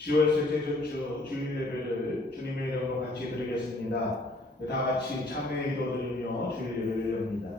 10월 셋째 주 주일 예배를 주님의 이름으로 같이 드리겠습니다. 다 같이 참회의 기도 드리며 주일 예배를 엽니다.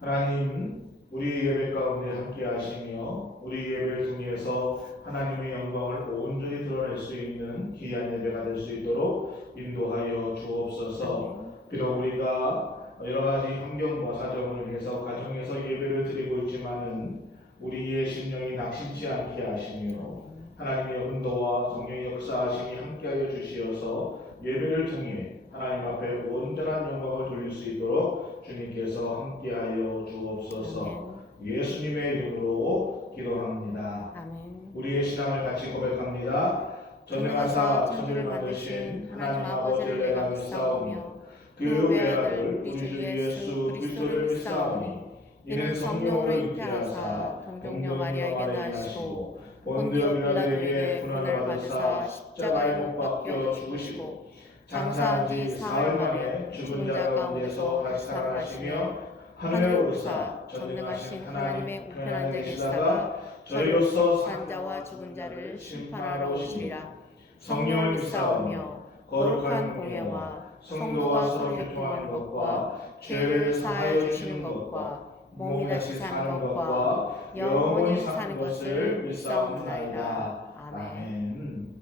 하나님, 우리 예배 가운데 함께 하시며 우리 예배를 통해서 하나님의 영광을 온전히 드러낼 수 있는 귀한 예배가 될 수 있도록 인도하여 주옵소서. 비록 우리가 여러 가지 환경과 사정을 위해서 가정에서 예배를 드리고 있지만은 우리의 심령이 낙심치 않게 하시며 하나님의 은도와 성령의 역사하심이 함께하여 주시어서 예배를 통해 하나님 앞에 온전한 영광을 돌릴 수 있도록 주님께서 함께하여 주옵소서. 예수님의 이름으로 기도합니다. 아멘. 우리의 신앙을 같이 고백합니다. 전능하사 천지를 만드신 하나님 아버지를 내가 믿사오며 그 외아들 우리 주 예수 그리스도를 믿사오니 이는 성령으로 잉태하사 동정녀 마리아에게 나시고 본디오 빌라도에게 고난을 받으사 십자가에 못 박혀 죽으시고 장사한 지 사흘 만에 죽은 자 가운데서 다시 살아나시며 하늘에 오르사 전능하신 하나님의 우편한 자 계시다가 저희로서 산 자와 죽은 자를 심판하러 오시리라. 성령을 믿사오며 거룩한 공예와 성도가 서로 교통하는 것과 죄를 사하여 주시는 것과 몸이 다시 사는 것과 영원히 사는 것을 믿사옵나이다. 아멘.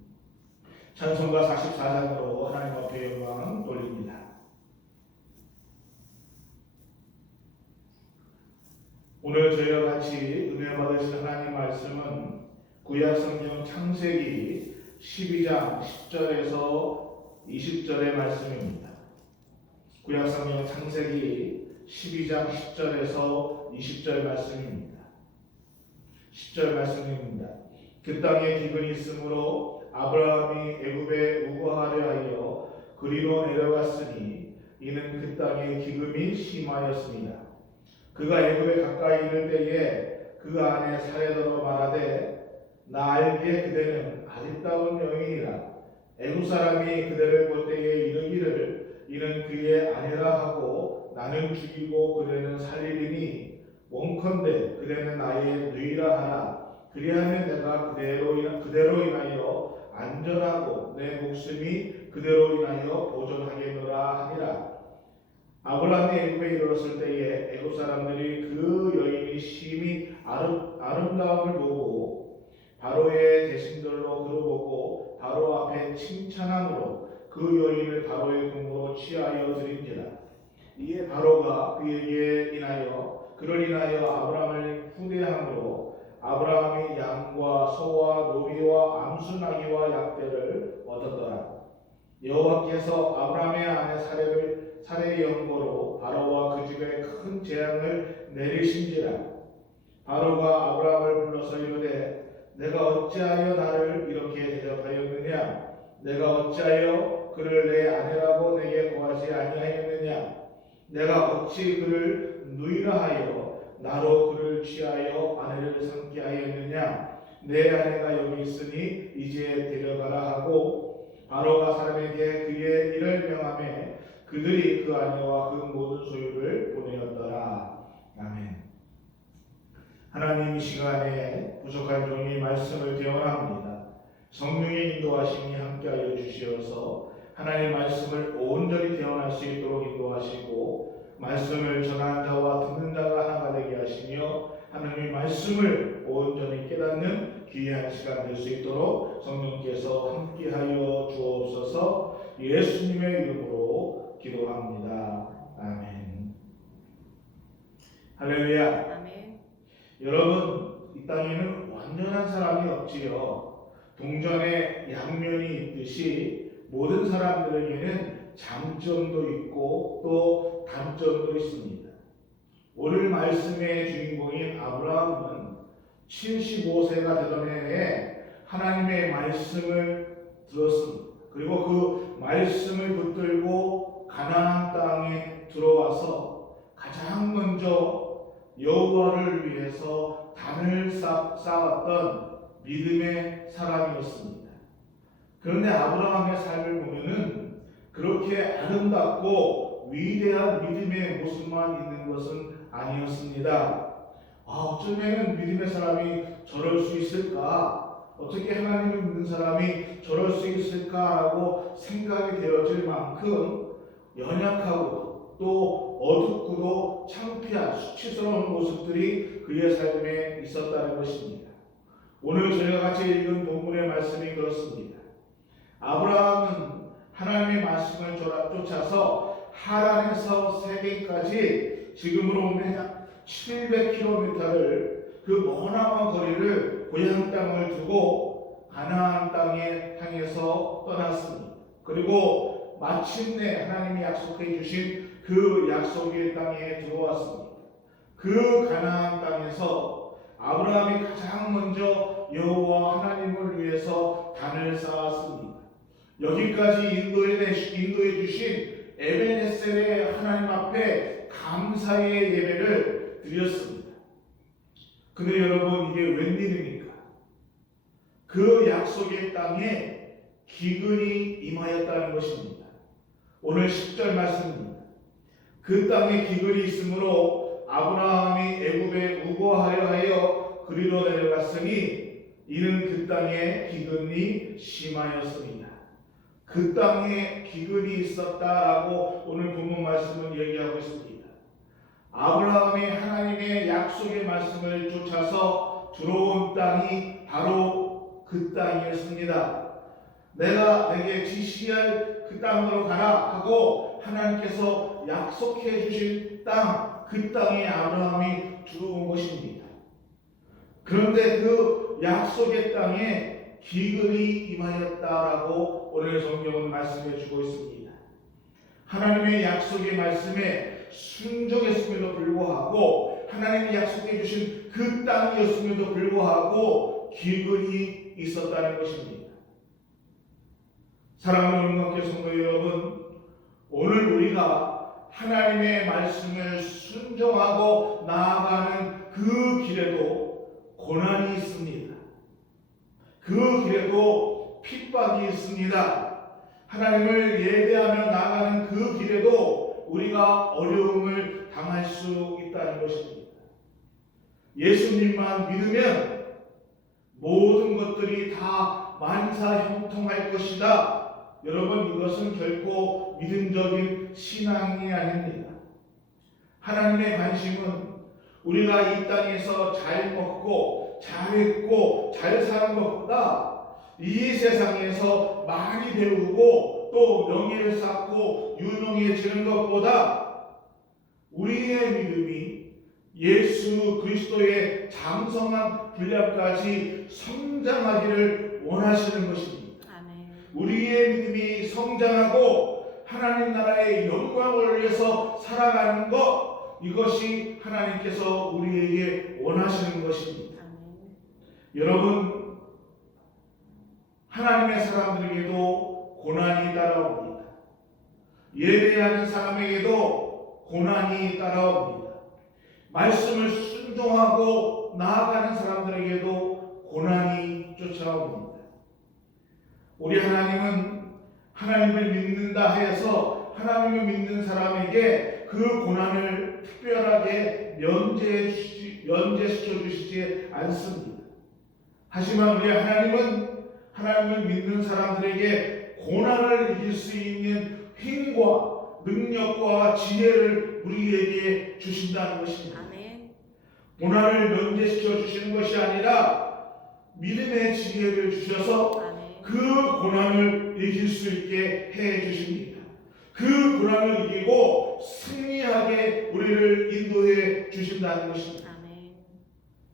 찬송가 44장으로 하나님 앞에 영광 돌립니다. 오늘 저희와 같이 은혜 받으실 하나님 말씀은 구약 성경 창세기 12장 10절에서 20절의 말씀입니다. 구약 성경 창세기 12장 10절에서 20절 말씀입니다. 10절 말씀입니다. 그 땅에 기근이 있으므로 아브라함이 애굽에 우거하려 하여 그리로 내려갔으니 이는 그 땅에 기근이 심하였습니다. 그가 애굽에 가까이 이를 때에 그 안에 사례더러 말하되 나 알기에 그대는 아름다운 여인이라. 애굽 사람이 그대를 볼 때에 이르기를 이는 그의 아내라 하고 나는 죽이고 그대는 살리리니 원컨대 그대는 나의 누이라 하라. 그리하면 내가 그대로 인하여 안전하고 내 목숨이 그대로 인하여 보존하겠노라 하니라. 아브라함이 애굽에 이르렀을 때에 애굽 사람들이 그 여인이 심히 아름다움을 보고 바로의 대신들로 그를 보고 바로 앞에 칭찬함으로 그 여인을 바로의 궁으로 취하여 드린지라. 이에 바로가 그를 인하여 아브라함을 후대함으로 아브라함이 양과 소와 노비와 암수 나귀와 약대를 얻었더라. 여호와께서 아브라함의 아내 사레의 영고로 바로와 그 집에 큰 재앙을 내리신지라. 바로가 아브라함을 불러서 이르되 내가 어찌하여 나를 이렇게 대접하였느냐? 내가 어찌하여 그를 내 아내라고 내게 고하지 아니하였느냐? 내가 어찌 그를 누이라 하여 나로 그를 취하여 아내를 삼게 하였느냐? 내 아내가 여기 있으니 이제 데려가라 하고 바로가 사람에게 그의 일을 명하매 그들이 그 아내와 그 모든 소유를 보내었더라. 아멘. 하나님, 이 시간에 부족한 종이 말씀을 대언합니다. 성령의 인도하심이 함께하여 주시어서 하나님의 말씀을 온전히 대언할 수 있도록 인도하시고 말씀을 전하는 자와 듣는 자가 하나가 되게 하시며 하나님의 말씀을 온전히 깨닫는 귀한 시간 될 수 있도록 성령께서 함께하여 주옵소서. 예수님의 이름으로 기도합니다. 아멘. 할렐루야. 아멘. 여러분, 이 땅에는 완전한 사람이 없지요. 동전에 양면이 있듯이 모든 사람들에게는 장점도 있고 또 단점도 있습니다. 오늘 말씀의 주인공인 아브라함은 75세가 되던 해에 하나님의 말씀을 들었습니다. 그리고 그 말씀을 붙들고 가나안 땅에 들어와서 가장 먼저 여호와를 위해서 단을 쌓았던 믿음의 위대한 믿음의 모습만 있는 것은 아니었습니다. 어쩌면 믿음의 사람이 저럴 수 있을까? 어떻게 하나님을 믿는 사람이 저럴 수 있을까라고 생각이 되어질 만큼 연약하고 또 어둡고도 창피한 수치스러운 모습들이 그의 삶에 있었다는 것입니다. 오늘 저희가 같이 읽은 본문의 말씀이 그렇습니다. 아브라함은 하나님의 말씀을 쫓아서 하란에서 세겜까지 지금으로 보면 700km를 그 머나먼 거리를 고향 땅을 두고 가나안 땅에 향해서 떠났습니다. 그리고 마침내 하나님이 약속해 주신 그 약속의 땅에 들어왔습니다. 그 가나안 땅에서 아브라함이 가장 먼저 여호와 하나님을 위해서 단을 쌓았습니다. 여기까지 인도해 주신 에베네셀의 하나님 앞에 감사의 예배를 드렸습니다. 근데 여러분, 이게 웬일입니까? 그 약속의 땅에 기근이 임하였다는 것입니다. 오늘 10절 말씀입니다. 그 땅에 기근이 있으므로 아브라함이 애굽에 우거하려 하여 그리로 내려갔으니 이는 그 땅에 기근이 심하였습니다. 그 땅에 기근이 있었다라고 오늘 본문 말씀은 얘기하고 있습니다. 아브라함이 하나님의 약속의 말씀을 쫓아서 들어온 땅이 바로 그 땅이었습니다. 내게 지시할 그 땅으로 가라 하고 하나님께서 약속해 주신 땅, 그 땅에 아브라함이 들어온 것입니다. 그런데 그 약속의 땅에 기근이 임하였다라고 오늘 성경은 말씀해 주고 있습니다. 하나님의 약속의 말씀에 순종했음에도 불구하고 하나님이 약속해 주신 그 땅이었음에도 불구하고 기근이 있었다는 것입니다. 사랑하는 영광의 성도 여러분, 오늘 우리가 하나님의 말씀을 순종하고 나아가는 그 길에도 고난이 있습니다. 그 길에도 핍박이 있습니다. 하나님을 예배하며 나아가는 그 길에도 우리가 어려움을 당할 수 있다는 것입니다. 예수님만 믿으면 모든 것들이 다 만사형통할 것이다. 여러분, 이것은 결코 믿음적인 신앙이 아닙니다. 하나님의 관심은 우리가 이 땅에서 잘 먹고 잘 입고 잘 사는 것보다 이 세상에서 많이 배우고 또 명예를 쌓고 유명해지는 것보다 우리의 믿음이 예수 그리스도의 장성한 분량까지 성장하기를 원하시는 것입니다. 아멘. 우리의 믿음이 성장하고 하나님 나라의 영광을 위해서 살아가는 것, 이것이 하나님께서 우리에게 원하시는 것입니다. 아멘. 여러분, 하나님의 사람들에게도 고난이 따라옵니다. 예배하는 사람에게도 고난이 따라옵니다. 말씀을 순종하고 나아가는 사람들에게도 고난이 쫓아옵니다. 우리 하나님은 하나님을 믿는다 해서 하나님을 믿는 사람에게 그 고난을 특별하게 면제시켜 주시지 않습니다. 하지만 우리 하나님은 하나님을 믿는 사람들에게 고난을 이길 수 있는 힘과 능력과 지혜를 우리에게 주신다는 것입니다. 아멘. 고난을 면제시켜 주시는 것이 아니라 믿음의 지혜를 주셔서 아멘. 그 고난을 이길 수 있게 해 주십니다. 그 고난을 이기고 승리하게 우리를 인도해 주신다는 것입니다. 아멘.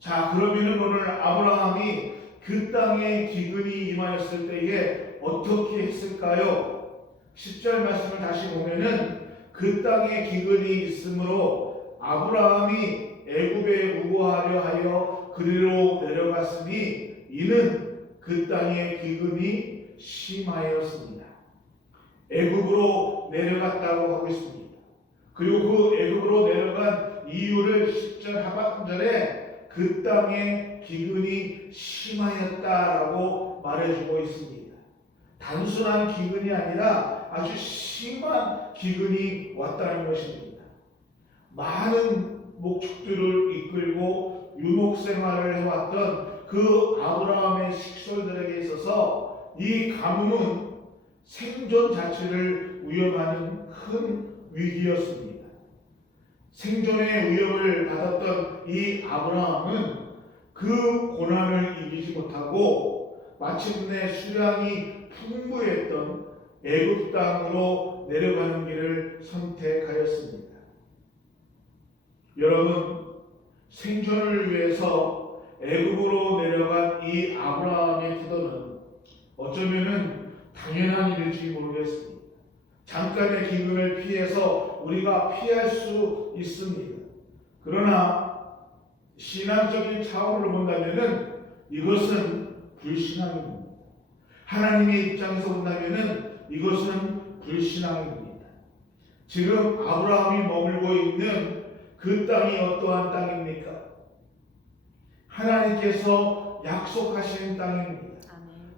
자, 그러면은 오늘 아브라함이 그 땅에 기근이 임하였을 때에 어떻게 했을까요? 10절 말씀을 다시 보면은 그 땅에 기근이 있으므로 아브라함이 애굽에 우거하려 하여 그리로 내려갔으니 이는 그 땅에 기근이 심하였습니다. 애굽으로 내려갔다고 하고 있습니다. 그리고 그 애굽으로 내려간 이유를 10절 하반절에 그 땅에 기근이 심하였다라고 말해주고 있습니다. 단순한 기근이 아니라 아주 심한 기근이 왔다는 것입니다. 많은 목축들을 이끌고 유목 생활을 해왔던 그 아브라함의 식솔들에게 있어서 이 가뭄은 생존 자체를 위협하는 큰 위기였습니다. 생존의 위협을 받았던 이 아브라함은 그 고난을 이기지 못하고 마침내 수량이 풍부했던 애굽 땅으로 내려가는 길을 선택하였습니다. 여러분, 생존을 위해서 애굽으로 내려간 이 아브라함의 태도는 어쩌면은 당연한 일일지 모르겠습니다. 잠깐의 기근을 피해서 우리가 피할 수 있습니다. 그러나 신앙적인 차원으로 본다면은 이것은 불신앙입니다. 하나님의 입장에서 본다면은 이것은 불신앙입니다. 지금 아브라함이 머물고 있는 그 땅이 어떠한 땅입니까? 하나님께서 약속하신 땅입니다.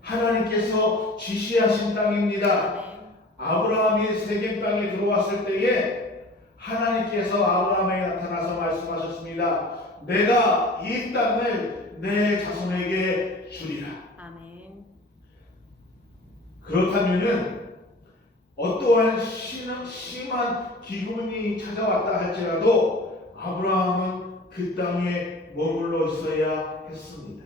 하나님께서 지시하신 땅입니다. 아브라함이 세겜 땅에 들어왔을 때에 하나님께서 아브라함에게 나타나서 말씀하셨습니다. 내가 이 땅을 내 자손에게 주리라. 아멘. 그렇다면은 어떠한 심한 기근이 찾아왔다 할지라도 아브라함은 그 땅에 머물러 있어야 했습니다.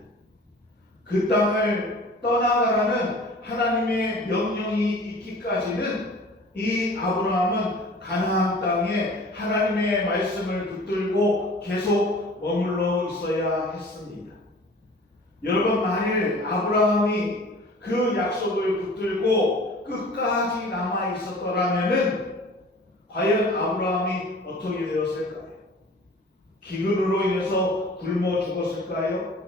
그 땅을 떠나가라는 하나님의 명령이 있기까지는 이 아브라함은 가나안 땅에 하나님의 말씀을 붙들고 계속 머물러 있어야 했습니다. 여러분, 만일 아브라함이 그 약속을 붙들고 끝까지 남아 있었더라면은 과연 아브라함이 어떻게 되었을까요? 기근으로 인해서 굶어 죽었을까요?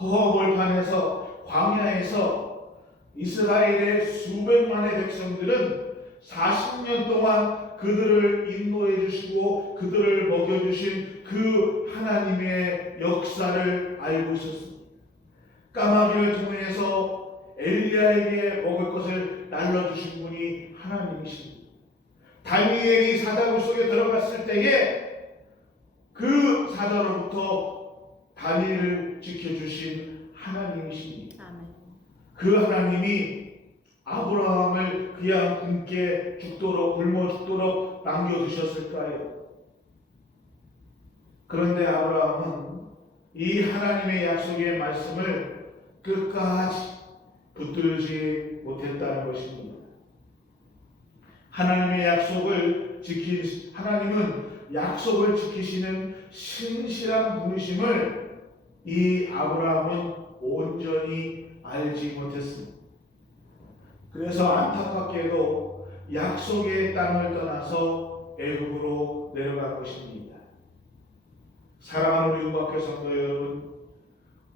허허벌판에서 광야에서 이스라엘의 수백만의 백성들은 40년 동안 그들을 인도해 주시고 그들을 먹여주신 그 하나님의 역사를 알고 있었습니다. 까마귀를 통해서 엘리야에게 먹을 것을 날려주신 분이 하나님이십니다. 다니엘이 사자굴 속에 들어갔을 때에 그 사자로부터 다니엘을 지켜주신 하나님이십니다. 아멘. 그 하나님이 아브라함을 그냥 굶게 죽도록 굶어 죽도록 남겨두셨을까요? 그런데 아브라함은 이 하나님의 약속의 말씀을 끝까지 붙들지 못했다는 것입니다. 하나님은 약속을 지키시는 신실한 분이심을 이 아브라함은 온전히 알지 못했습니다. 그래서 안타깝게도 약속의 땅을 떠나서 애굽으로 내려간 것입니다. 사랑하는 우리 음악회 성도 여러분,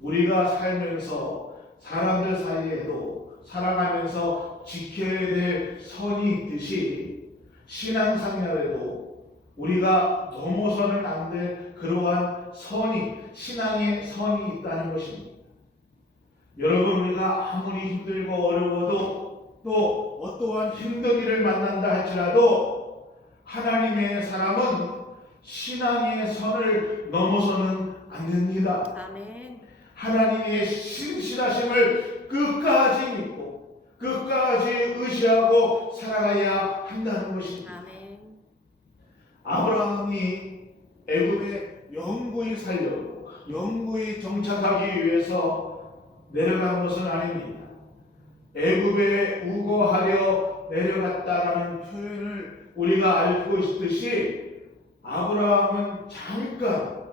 우리가 살면서 사람들 사이에도 살아가면서 지켜야 될 선이 있듯이 신앙생활에도 우리가 넘어서는 안 될 그러한 신앙의 선이 있다는 것입니다. 여러분, 우리가 아무리 힘들고 어려워도 또 어떠한 힘든 일을 만난다 할지라도 하나님의 사람은 신앙의 선을 넘어서는 안 됩니다. 아멘. 하나님의 신실하심을 끝까지 믿고 끝까지 의지하고 살아가야 한다는 것입니다. 아멘. 아브라함이 애굽에 영구히 살려고 영구히 정착하기 위해서 내려간 것은 아닙니다. 애굽에 우거하려 내려갔다라는 표현을 우리가 알고 있듯이 아브라함은 잠깐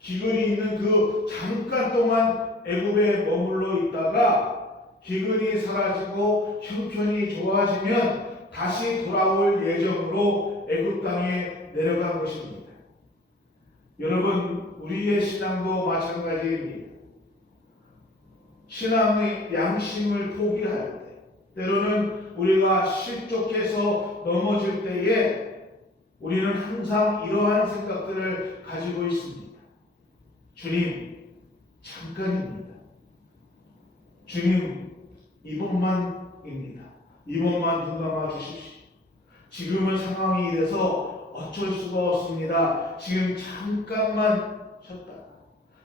기근이 있는 그 잠깐 동안 애굽에 머물러 있다가 기근이 사라지고 형편이 좋아지면 다시 돌아올 예정으로 애굽 땅에 내려간 것입니다. 여러분, 우리의 신앙도 마찬가지입니다. 신앙의 양심을 포기할 때, 때로는 우리가 실족해서 넘어질 때에 우리는 항상 이러한 생각들을 가지고 있습니다. 주님, 잠깐입니다. 주님, 이번만입니다. 이번만 눈 감아 주십시오. 지금은 상황이 이래서 어쩔 수가 없습니다. 지금 잠깐만 쉬었다가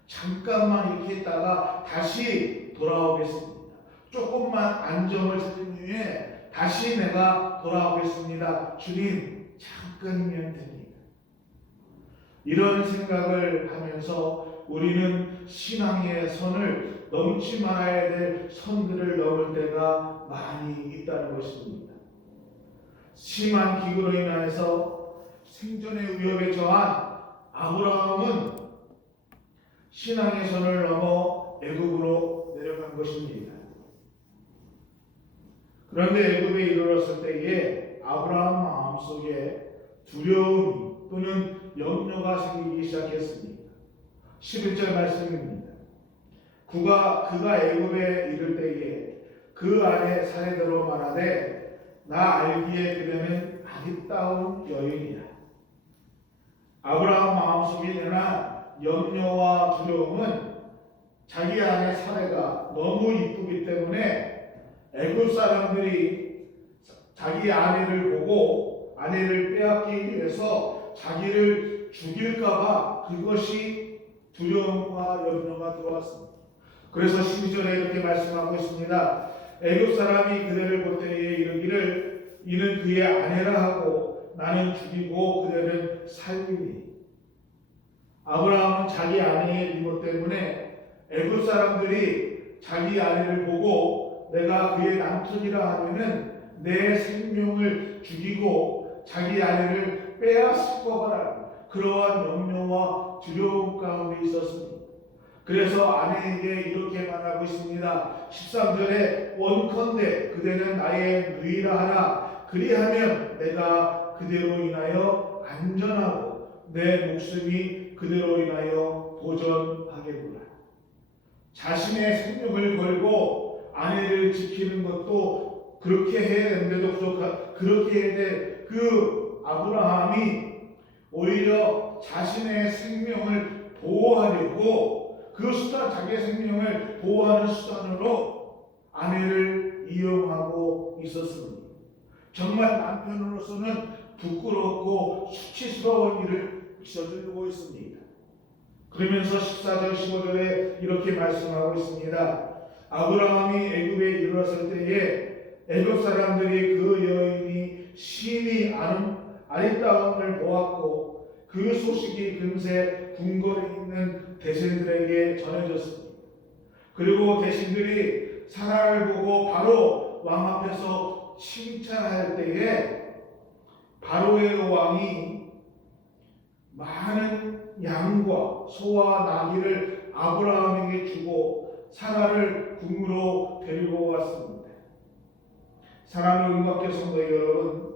잠깐만 이렇게 있다가 다시 돌아오겠습니다. 조금만 안정을 찾은 후에 다시 내가 돌아오겠습니다. 주님, 잠깐이면 됩니다. 이런 생각을 하면서 우리는 신앙의 선을 넘지 말아야 될 선들을 넘을 때가 많이 있다는 것입니다. 심한 기근으로 인해서 생존의 위협에 처한 아브라함은 신앙의 선을 넘어 애굽으로 내려간 것입니다. 그런데 애굽에 이르렀을 때에 아브라함 마음속에 두려움 또는 염려가 생기기 시작했습니다. 11절 말씀입니다. 그가 애굽에 이를 때에 그 안에 사례대로 말하되 나 알기에 그대는 아리따운 여인이라. 아브라함 마음속에 일어난 염려와 두려움은 자기 안의 사례가 너무 이쁘기 때문에 애굽 사람들이 자기 아내를 보고 아내를 빼앗기 위해서 자기를 죽일까봐 그것이 두려움과 염려가 들어왔습니다. 그래서 12절에 이렇게 말씀하고 있습니다. 애굽 사람이 그대를 볼 때에 이르기를 이는 그의 아내라 하고 나는 죽이고 그대는 살리니. 아브라함은 자기 아내의 미모 때문에 애굽 사람들이 자기 아내를 보고 내가 그의 남편이라 하면은 내 생명을 죽이고 자기 아내를 빼앗을 거라는 그러한 염려와 두려움 가운데 있었습니다. 그래서 아내에게 이렇게 말하고 있습니다. 13절에 원컨대 그대는 나의 누이라 하라. 그리하면 내가 그대로 인하여 안전하고 내 목숨이 그대로 인하여 보전하겠구나. 자신의 생명을 걸고 아내를 지키는 것도 그렇게 해야 되는데도 그렇게 해야 될 그 아브라함이 오히려 자신의 생명을 보호하려고 그 수단, 자기의 생명을 보호하는 수단으로 아내를 이용하고 있었습니다. 정말 남편으로서는 부끄럽고 수치스러운 일을 저지르고 있습니다. 그러면서 14절 15절에 이렇게 말씀하고 있습니다. 아브라함이 애굽에 이르렀을 때에 애굽 사람들이 그 여인이 심히 아리따움을 보았고 그 소식이 금세 궁궐에 있는 대신들에게 전해졌습니다. 그리고 대신들이 사라를 보고 바로 왕 앞에서 칭찬할 때에 바로의 왕이 많은 양과 소와 나귀를 아브라함에게 주고 사라를 궁으로 데리고 왔습니다. 사랑하는 은박계 성도 여러분,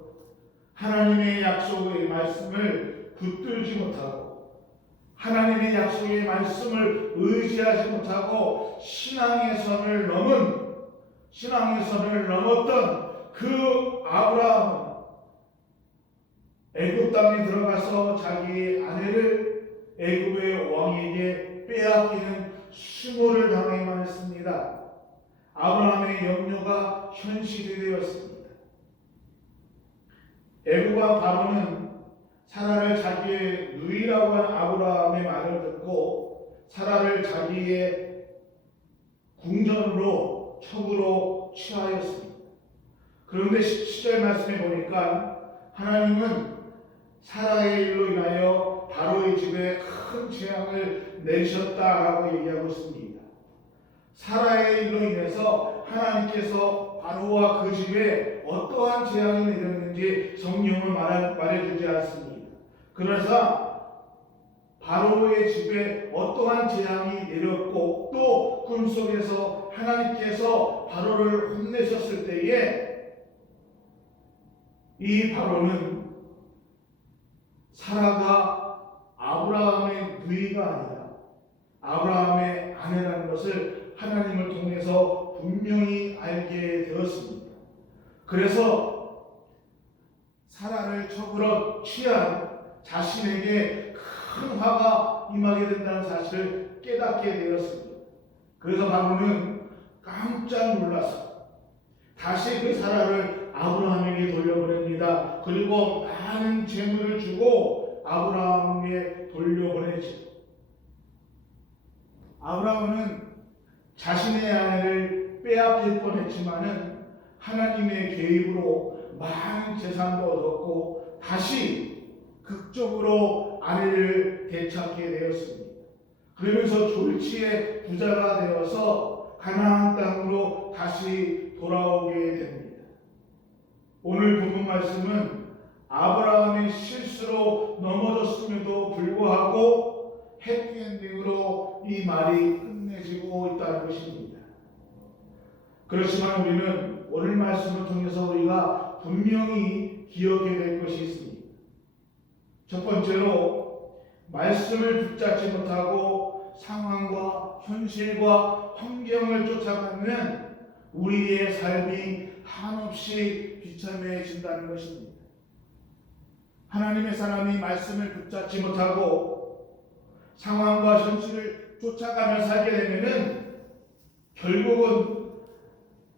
하나님의 약속의 말씀을 붙들지 못하고 하나님의 약속의 말씀을 의지하지 못하고 신앙의 선을 넘었던 그 아브라함은 애굽 땅에 들어가서 자기 아내를 애굽의 왕에게 빼앗기는 수모를 당해만 했습니다. 아브라함의 염려가 현실이 되었습니다. 애굽 왕 바로는 사라를 자기의 누이라고 한 아브라함의 말을 듣고 사라를 자기의 궁전으로 첩으로 취하였습니다. 그런데 17절 말씀에 보니까 하나님은 사라의 일로 인하여 바로의 집에 큰 재앙을 내리셨다라고 얘기하고 있습니다. 사라의 일로 인해서 하나님께서 바로와 그 집에 어떠한 재앙이 내렸는지 성경은 말해주지 않습니다. 그래서 바로의 집에 어떠한 재앙이 내렸고 또 꿈속에서 하나님께서 바로를 혼내셨을 때에 이 바로는 사라가 아브라함의 누이가 아니라 아브라함의 아내라는 것을 하나님을 통해서 분명히 알게 되었습니다. 그래서 사라를 첩으로 취한 자신에게 큰 화가 임하게 된다는 사실을 깨닫게 되었습니다. 그래서 바로는 깜짝 놀라서 다시 그 사라를 아브라함에게 돌려보냅니다. 그리고 많은 재물을 주고 아브라함에게 돌려보내죠. 아브라함은 자신의 아내를 빼앗길 뻔했지만은 하나님의 개입으로 많은 재산도 얻었고 다시 극적으로 아내를 되찾게 되었습니다. 그러면서 졸지에 부자가 되어서 가나안 땅으로 다시 돌아오게 됩니다. 오늘 본문 말씀은 아브라함의 실수로 넘어졌음에도 불구하고 해피엔딩으로 이 말이 끝내지고 있다는 것입니다. 그렇지만 우리는 오늘 말씀을 통해서 우리가 분명히 기억해야 될 것이 있습니다. 첫 번째로 말씀을 붙잡지 못하고 상황과 현실과 환경을 쫓아가면 우리의 삶이 한없이 비참해진다는 것입니다. 하나님의 사람이 말씀을 붙잡지 못하고 상황과 현실을 쫓아가며 살게 되면은 결국은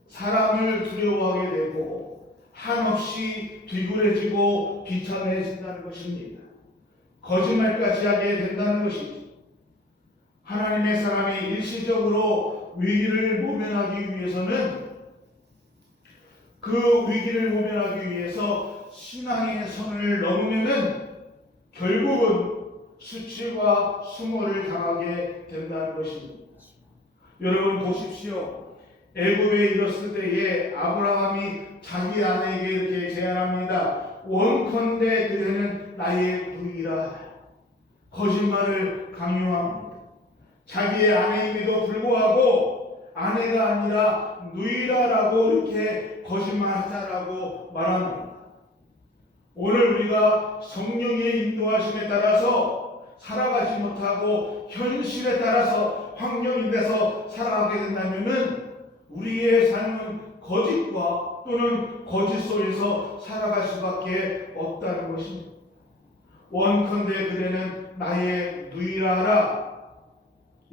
사람을 두려워하게 되고 한없이 뒤굴해지고 비참해진다는 것입니다. 거짓말까지 하게 된다는 것이죠. 하나님의 사람이 일시적으로 위기를 모면하기 위해서는 그 위기를 모면하기 위해서 신앙의 선을 넘으면은 결국은 수치와 수모를 당하게 된다는 것입니다. 여러분 보십시오. 애굽에 이르렀을 때에 아브라함이 자기 아내에게 이렇게 제안합니다. 원컨대 그대는 나의 부이라. 거짓말을 강요합니다. 자기의 아내임에도 불구하고 아내가 아니라 누이라라고 이렇게 거짓말하자라고 말합니다. 오늘 우리가 성령의 인도하심에 따라서 살아가지 못하고 현실에 따라서 환경인데서 살아가게 된다면은 우리의 삶은 거짓과 또는 거짓 속에서 살아갈 수밖에 없다는 것입니다. 원컨대 그대는 나의 누이라 하라.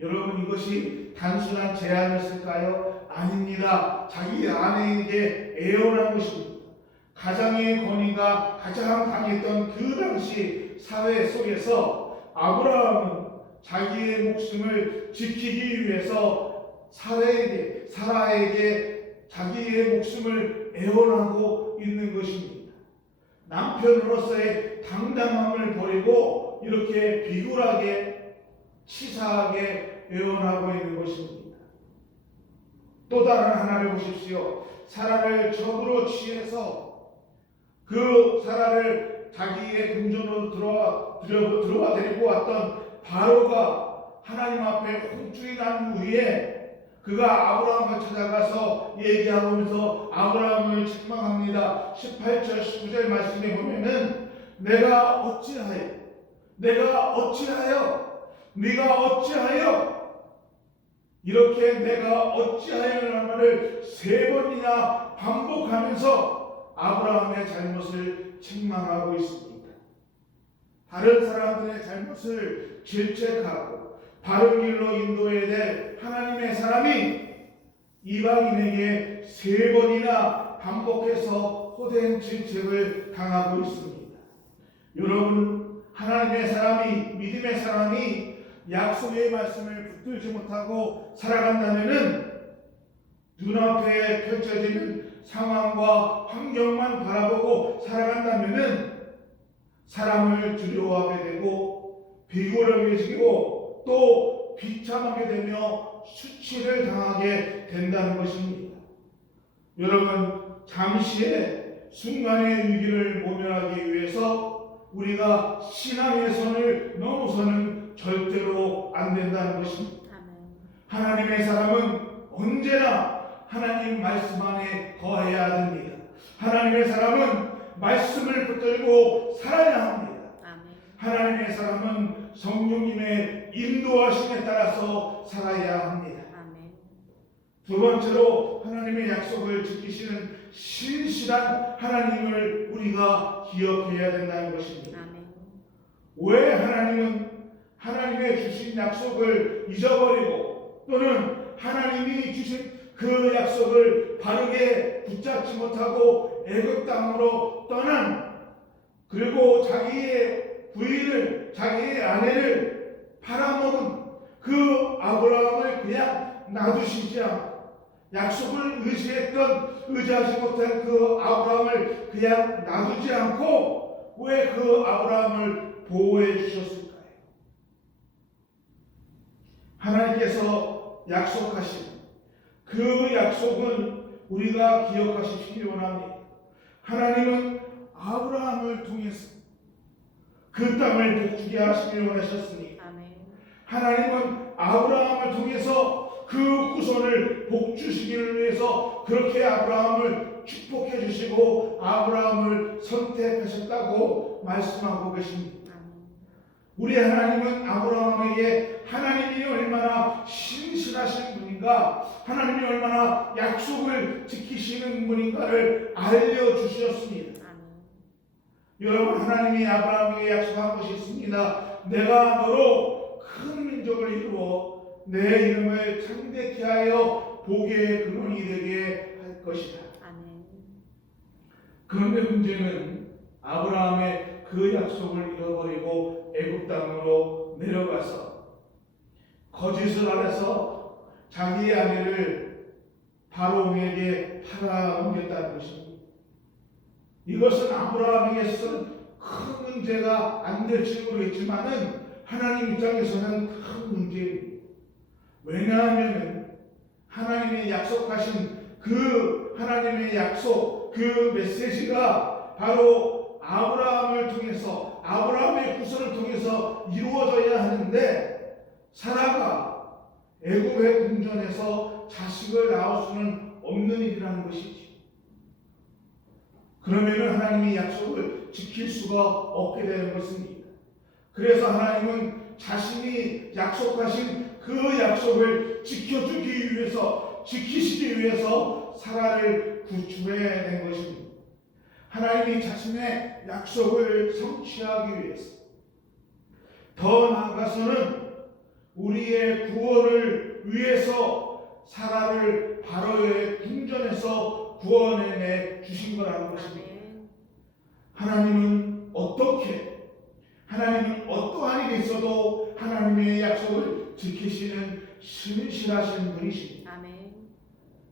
여러분 이것이 단순한 제안이었을까요? 아닙니다. 자기 아내에게 애원한 것입니다. 가장의 권위가 가장 강했던 그 당시 사회 속에서 아브라함은 자기의 목숨을 지키기 위해서 사라에게 자기의 목숨을 애원하고 있는 것입니다. 남편으로서의 당당함을 버리고 이렇게 비굴하게 치사하게 애원하고 있는 것입니다. 또 다른 하나를 보십시오. 사라를 적으로 취해서 그 사라를 자기의 궁전으로 들어가 데리고 왔던 바로가 하나님 앞에 혼쭐이 난 후에 그가 아브라함을 찾아가서 얘기하면서 아브라함을 책망합니다. 18절 19절 말씀에 보면은 내가 어찌하여 이렇게 내가 어찌하여라는 말을 3번이나 반복하면서 아브라함의 잘못을 책망하고 있습니다. 다른 사람들의 잘못을 질책하고 바른 길로 인도해야 될 하나님의 사람이 이방인에게 3번이나 반복해서 호된 질책을 당하고 있습니다. 여러분 하나님의 사람이 믿음의 사람이 약속의 말씀을 붙들지 못하고 살아간다면은 눈앞에 펼쳐지는 상황과 환경만 바라보고 살아간다면은 사람을 두려워하게 되고 비굴하게지고 또 비참하게 되며 수치를 당하게 된다는 것입니다. 여러분 잠시의 순간의 위기를 모면하기 위해서 우리가 신앙의 선을 넘어서는 절대로 안 된다는 것입니다. 하나님의 사람은 언제나 하나님 말씀 안에 거해야 됩니다. 하나님의 사람은 말씀을 붙들고 살아야 합니다. 하나님의 사람은 성령님의 인도하심에 따라서 살아야 합니다. 두 번째로 하나님의 약속을 지키시는 신실한 하나님을 우리가 기억해야 된다는 것입니다. 왜 하나님은 하나님의 주신 약속을 잊어버리고 또는 하나님이 주신 그 약속을 바르게 붙잡지 못하고 애굽 땅으로 떠난, 그리고 자기의 부인을, 자기의 아내를 팔아먹은 그 아브라함을 그냥 놔두시지 않고, 약속을 의지하지 못한 그 아브라함을 그냥 놔두지 않고 왜 그 아브라함을 보호해 주셨을까요? 하나님께서 약속하신 그 약속은 우리가 기억하시기 원합니다. 하나님은 아브라함을 통해서 그 땅을 복주게 하시길 원하셨습니다. 하나님은 아브라함을 통해서 그 후손을 복주시기를 위해서 그렇게 아브라함을 축복해 주시고 아브라함을 선택하셨다고 말씀하고 계십니다. 우리 하나님은 아브라함에게 하나님이 얼마나 신실하신 분인가, 하나님이 얼마나 약속을 지키시는 분인가를 알려주셨습니다. 여러분, 하나님이 아브라함에게 약속한 것이 있습니다. 내가 너로 큰 민족을 이루어 내 이름을 창대케 하여 복의 근원이 되게 할 것이다. 그런데 문제는 아브라함의 그 약속을 잃어버리고 애굽 땅으로 내려가서 거짓을 알아서 자기의 아내를 바로에게 팔아넘겼다는 것입니다. 이것은 아브라함에게서는 큰 문제가 안 될지 모르겠지만은 하나님 입장에서는 큰 문제입니다. 왜냐하면 하나님이 약속하신 그 하나님의 약속, 그 메시지가 바로 아브라함을 통해서, 아브라함의 후손을 통해서 이루어져야 하는데, 사라가 애굽의 궁전에서 자식을 낳을 수는 없는 일이라는 것이지. 그러면 하나님이 약속을 지킬 수가 없게 되는 것입니다. 그래서 하나님은 자신이 약속하신 그 약속을 지켜주기 위해서, 지키시기 위해서 사라를 구출해낸 것입니다. 하나님이 자신의 약속을 성취하기 위해서, 더 나아가서는 우리의 구원을 위해서 사라를 바로의 궁전에서 구원해내 주신 거라는 것입니다. 하나님은 하나님은 어떠한 일이 있어도 하나님의 약속을 지키시는 신실하신 분이십니다.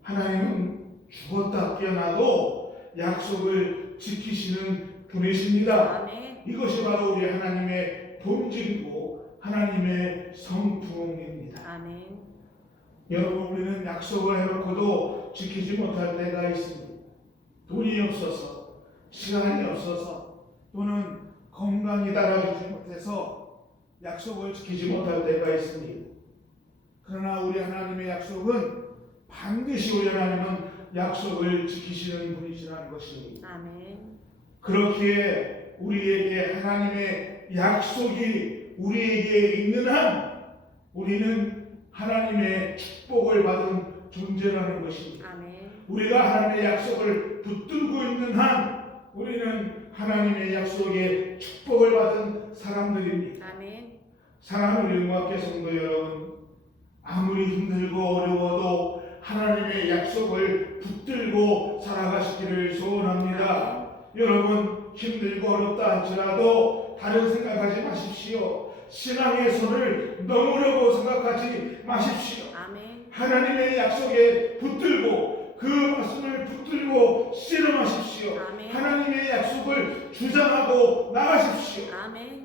하나님은 죽었다 깨어나도 약속을 지키시는 분이십니다. 이것이 바로 우리 하나님의 본질이고 하나님의 성품입니다. 여러분, 우리는 약속을 해놓고도 지키지 못할 때가 있습니다. 돈이 없어서, 시간이 없어서, 또는 건강이 따라주지 못해서 약속을 지키지 못할 때가 있습니다. 그러나 우리 하나님의 약속은 반드시 우리 하나님은 약속을 지키시는 분이시라는 것입니다. 그렇기에 우리에게 하나님의 약속이 우리에게 있는 한 우리는 하나님의 축복을 받은 존재라는 것입니다. 우리가 하나님의 약속을 붙들고 있는 한 우리는 하나님의 약속에 축복을 받은 사람들입니다. 사랑하는 우리 음악회 성도 여러분, 아무리 힘들고 어려워도 하나님의 약속을 붙들고 살아가시기를 소원합니다. 여러분, 힘들고 어렵다 할지라도 다른 생각하지 마십시오. 신앙의 손을 넘으려고 생각하지 마십시오. 하나님의 약속에 붙들고 그 말씀을 붙들고 씨름하십시오. 하나님의 약속을 주장하고 나가십시오.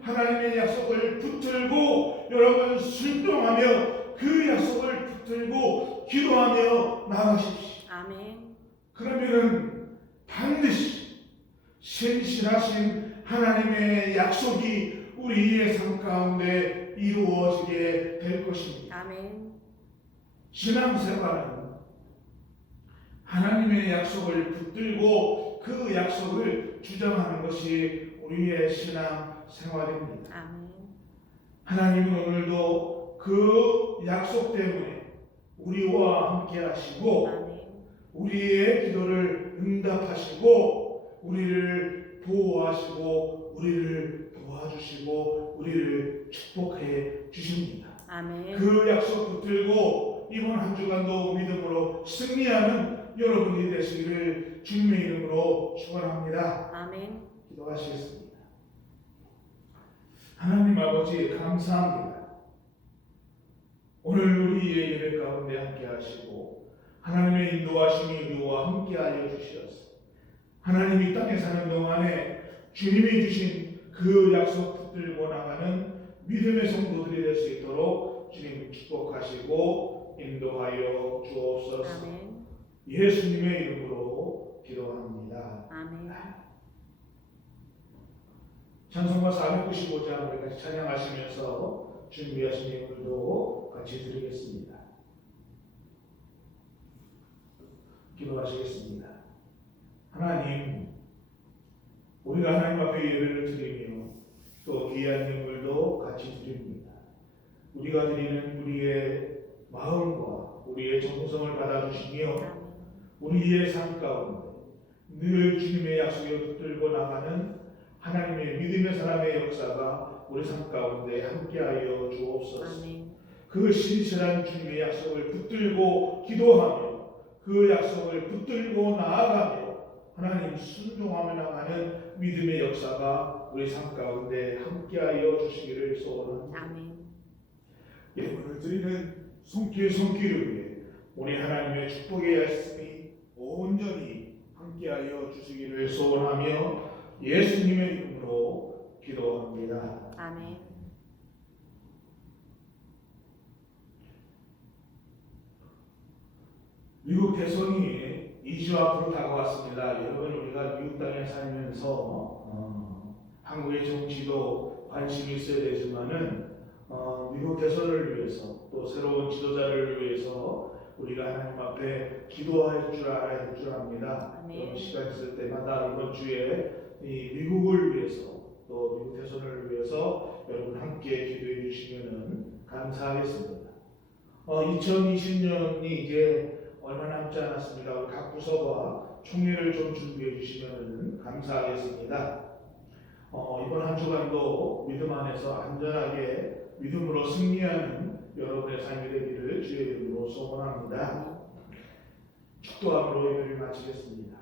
하나님의 약속을 붙들고 여러분 순종하며 그 약속을 붙들고 기도하며 나가십시오. 그러면은 반드시 신실하신 하나님의 약속이 우리의 삶 가운데 이루어지게 될 것입니다. 신앙생활은 하나님의 약속을 붙들고 그 약속을 주장하는 것이 우리의 신앙생활입니다. 하나님은 오늘도 그 약속 때문에 우리와 함께 하시고 우리의 기도를 응답하시고 우리를 보호하시고 우리를 도와주시고 우리를 축복해 주십니다. 그 약속 붙들고 이번 한 주간도 믿음으로 승리하는 여러분이 되시기를 되시기를 주님의 이름으로 축원합니다. 아멘. 기도하시겠습니다. 하나님 아버지 감사합니다. 오늘 우리의 예배 가운데 함께 하시고 하나님의 인도하심이 우리와 함께 하여 주시옵소서. 하나님이 땅에 사는 동안에 주님이 주신 그 약속 붙들고 나가는 믿음의 성도들이 될 수 있도록 주님 축복하시고 인도하여 주옵소서. 아멘. 예수님의 이름으로 기도합니다. 아멘. 찬송가 495장 우리 같이 찬양하시면서 준비하신 예물도 같이 드리겠습니다. 기도하시겠습니다. 하나님, 우리가 하나님 앞에 예배를 드리며 또 귀한 예물도 같이 드립니다. 우리가 드리는 우리의 마음과 우리의 정성을 받아주시며 우리의 삶 가운데 늘 주님의 약속을 붙들고 나가는 하나님의 믿음의 사람의 역사가 우리 삶 가운데 함께하여 주옵소서. 아멘. 그 신실한 주님의 약속을 붙들고 기도하며 그 약속을 붙들고 나아가며 하나님 순종하며 나가는 믿음의 역사가 우리 삶 가운데 함께하여 주시기를 소원합니다. 아멘. 예물을 드리는 손길을 위해 우리 하나님의 축복의 말씀이 온전히 함께하여 주시기를 소원하며 예수님의 이름으로 기도합니다. 아멘. 미국 대선이 2주 앞으로 다가왔습니다. 여러분, 우리가 미국 땅에 살면서 한국의 정치도 관심이 있어야 되지만은 미국 대선을 위해서 또 새로운 지도자를 위해서 우리가 하나님 앞에 기도할 줄 알아야 할 줄 압니다. 아멘. 시간 있을 때마다 이번 주에 이 미국을 위해서 또 미국 대선을 위해서 여러분 함께 기도해 주시면은 감사하겠습니다. 2020년이 이제 얼마 남지 않았습니다. 우리 각 부서가 총회를 좀 준비해 주시면 감사하겠습니다. 이번 한 주간도 믿음 안에서 안전하게 믿음으로 승리하는 여러분의 삶이 되기를 주의 이름으로 소원합니다. 축도함으로 예배를 마치겠습니다.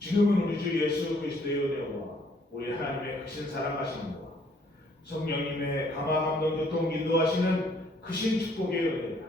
지금은 우리 주 예수 그리스도의 은혜와 우리 하나님의 크신 사랑하심과 성령님의 감화 감동 교통 인도하시는 크신 축복의 은혜가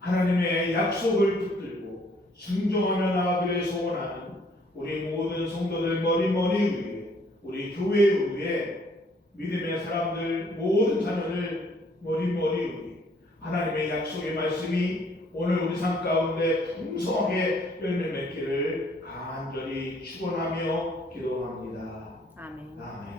하나님의 약속을 붙들고 순종하며 나아가기를 소원하는 우리 모든 성도들 머리 위에 우리 교회 위에 믿음의 사람들 모든 자녀들 머리 위에 하나님의 약속의 말씀이 오늘 우리 삶 가운데 풍성하게 열매 맺기를 간절히 축원하며 기도합니다. 아멘. 아멘.